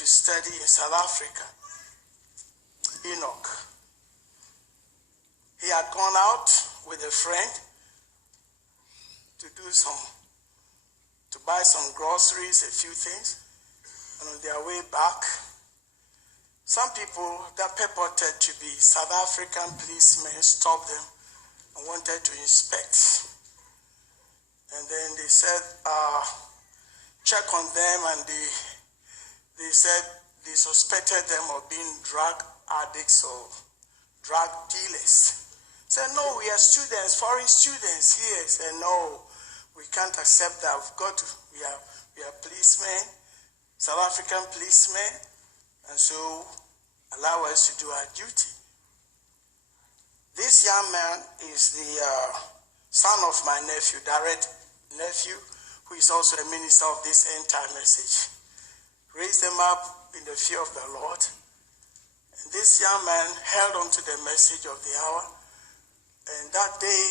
to study in South Africa, Enoch. He had gone out with a friend to buy some groceries, a few things, and on their way back, some people that purported to be South African policemen stopped them and wanted to inspect. And then they said, check on them, and they said they suspected them of being drug addicts or drug dealers. Said, no, we are students, foreign students here. Said, no, we can't accept that. We are policemen, South African policemen, and so allow us to do our duty. This young man is the son of my nephew, direct nephew, who is also a minister of this end-time message. Raised them up in the fear of the Lord. And this young man held on to the message of the hour. And that day,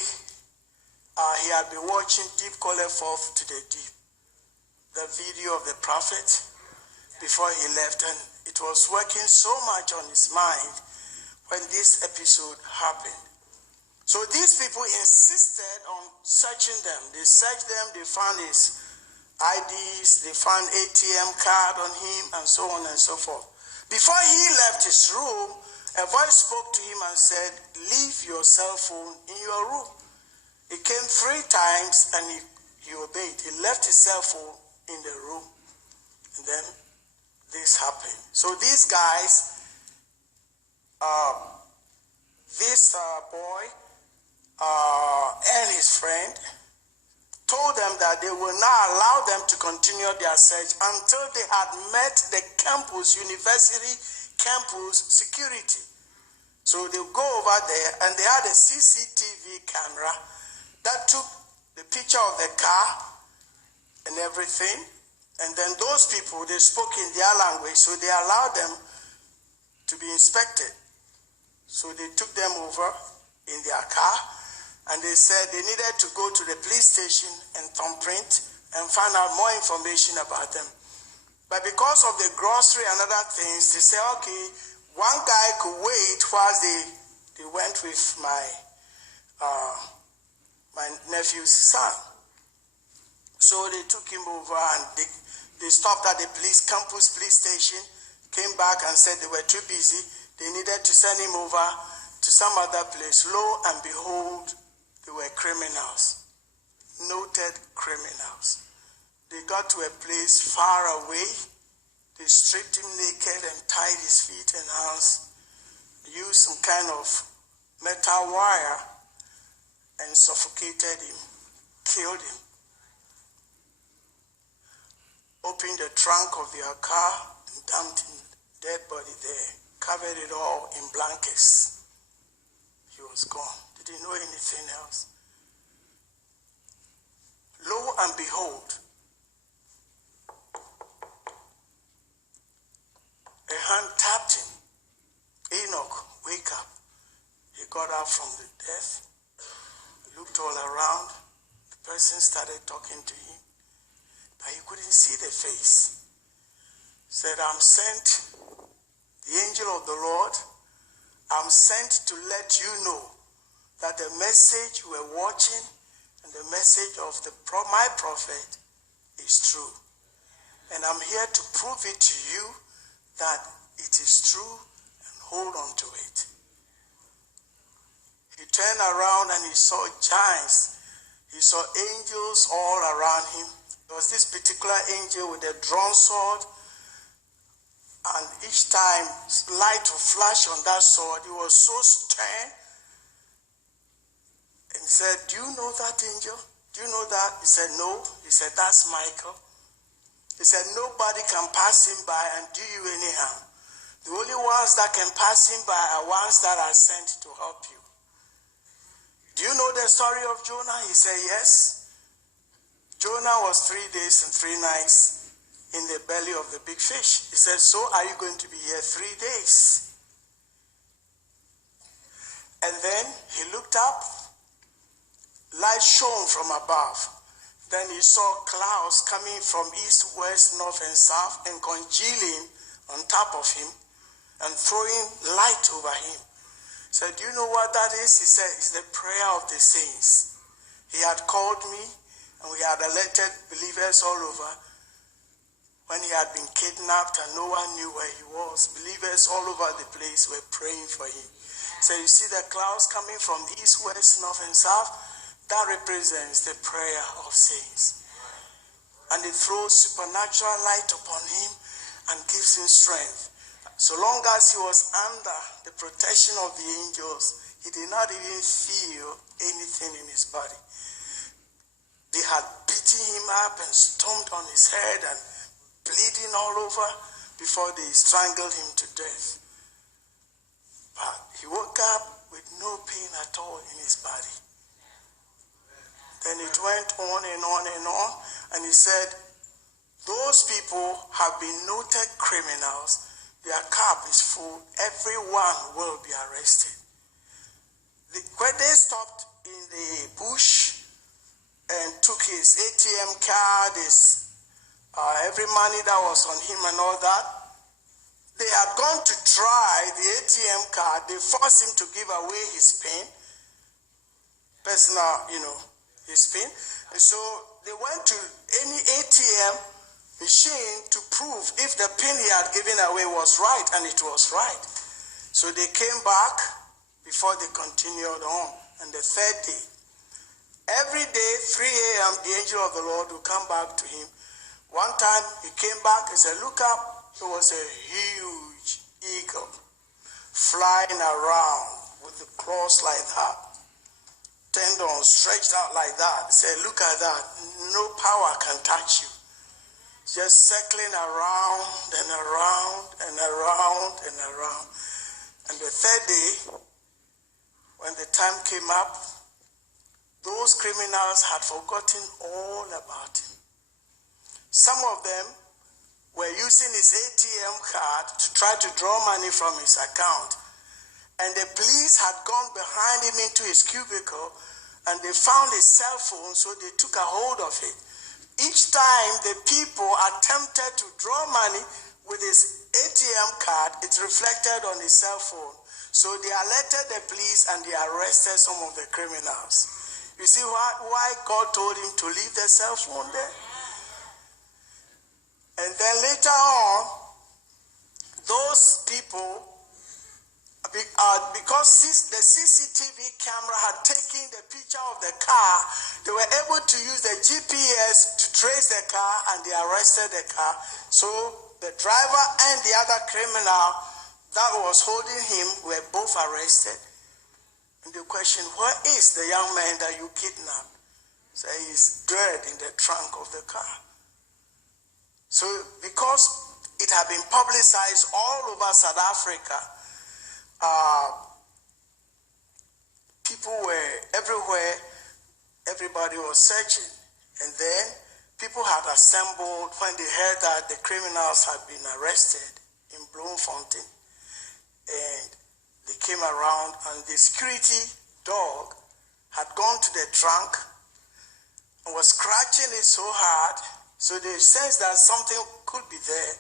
he had been watching Deep Calleth Forth to the Deep, the video of the prophet, before he left. And it was working so much on his mind when this episode happened. So these people insisted on searching them. They searched them, they found his IDs, they found ATM card on him, and so on and so forth. Before he left his room, a voice spoke to him and said, leave your cell phone in your room. He came 3 times and he obeyed. He left his cell phone in the room. And then this happened. So these guys, this boy and his friend told them that they will not allow them to continue their search until they had met the campus, university campus security. So they go over there, and they had a CCTV camera that took the picture of the car and everything. And then those people, they spoke in their language, so they allowed them to be inspected. So they took them over in their car, and they said they needed to go to the police station and thumbprint and find out more information about them. But because of the grocery and other things, they said, okay, one guy could wait whilst they went with my nephew's son. So they took him over, and they stopped at the campus police station, came back and said they were too busy. They needed to send him over to some other place. Lo and behold, they were criminals, noted criminals. They got to a place far away. They stripped him naked and tied his feet and hands, used some kind of metal wire and suffocated him, killed him. Opened the trunk of their car and dumped him, dead body there, covered it all in blankets. He was gone. Did he know anything else? Lo and behold, a hand tapped him. Enoch, wake up. He got up from the death, looked all around. The person started talking to him, but he couldn't see the face. Said, I'm sent, the angel of the Lord, I'm sent to let you know that the message you were watching and the message of my prophet is true. And I'm here to prove it to you that it is true, and hold on to it. He turned around and he saw giants. He saw angels all around him. There was this particular angel with a drawn sword, and each time light would flash on that sword. He was so stern and said, do you know that angel? Do you know that? He said, no. He said, that's Michael. He said, nobody can pass him by and do you any harm. The only ones that can pass him by are ones that are sent to help you. Do you know the story of Jonah? He said, yes. Jonah was 3 days and 3 nights in the belly of the big fish. He said, so are you going to be here 3 days? And then he looked up, light shone from above. Then he saw clouds coming from east, west, north, and south and congealing on top of him and throwing light over him. He said, do you know what that is? He said, it's the prayer of the saints. He had called me, and we had elected believers all over. When he had been kidnapped and no one knew where he was, believers all over the place were praying for him. So you see the clouds coming from east, west, north, and south? That represents the prayer of saints. And it throws supernatural light upon him and gives him strength. So long as he was under the protection of the angels, he did not even feel anything in his body. They had beaten him up and stomped on his head and bleeding all over before they strangled him to death. But he woke up with no pain at all in his body. Then it went on and on and on, and he said, those people have been noted criminals. Their cup is full. Everyone will be arrested. When they stopped in the bush and took his ATM card, every money that was on him and all that, they had gone to try the ATM card. They forced him to give away his PIN, personal, his PIN. And so they went to any ATM machine to prove if the PIN he had given away was right, and it was right. So they came back before they continued on. And the third day, every day, 3 a.m., the angel of the Lord would come back to him. One time he came back and said, look up. It was a huge eagle flying around with the claws like that, tendons stretched out like that. He said, look at that. No power can touch you. Just circling around and around and around and around. And the third day, when the time came up, those criminals had forgotten all about him. Some of them were using his ATM card to try to draw money from his account. And the police had gone behind him into his cubicle, and they found his cell phone, so they took a hold of it. Each time the people attempted to draw money with his ATM card, it reflected on his cell phone. So they alerted the police and they arrested some of the criminals. You see why God told him to leave the cell phone there? And then later on, those people, because the CCTV camera had taken the picture of the car, they were able to use the GPS to trace the car, and they arrested the car. So the driver and the other criminal that was holding him were both arrested. And the question, where is the young man that you kidnapped? So he's dead in the trunk of the car. So because it had been publicized all over South Africa, people were everywhere, everybody was searching. And then people had assembled when they heard that the criminals had been arrested in Bloemfontein. And they came around, and the security dog had gone to the trunk and was scratching it so hard. So they sensed that something could be there.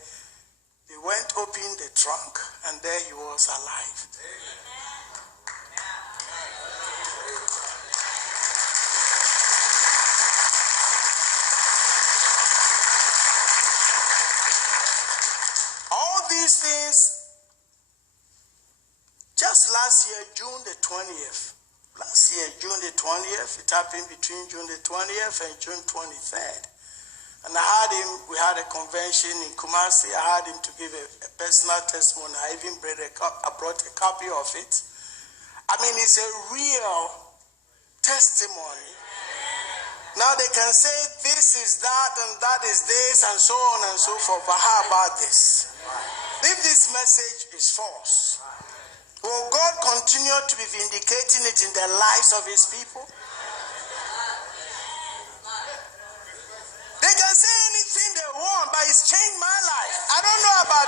They went, opened the trunk, and there he was alive. All these things, just last year, June the 20th. Last year, June the 20th, it happened between June the 20th and June 23rd. And we had a convention in Kumasi. I had him to give a personal testimony. I even brought a copy of it. I mean, it's a real testimony. Now they can say this is that and that is this and so on and so forth. But how about this? If this message is false, will God continue to be vindicating it in the lives of his people? They can say anything they want, but it's changed my life. I don't know about you.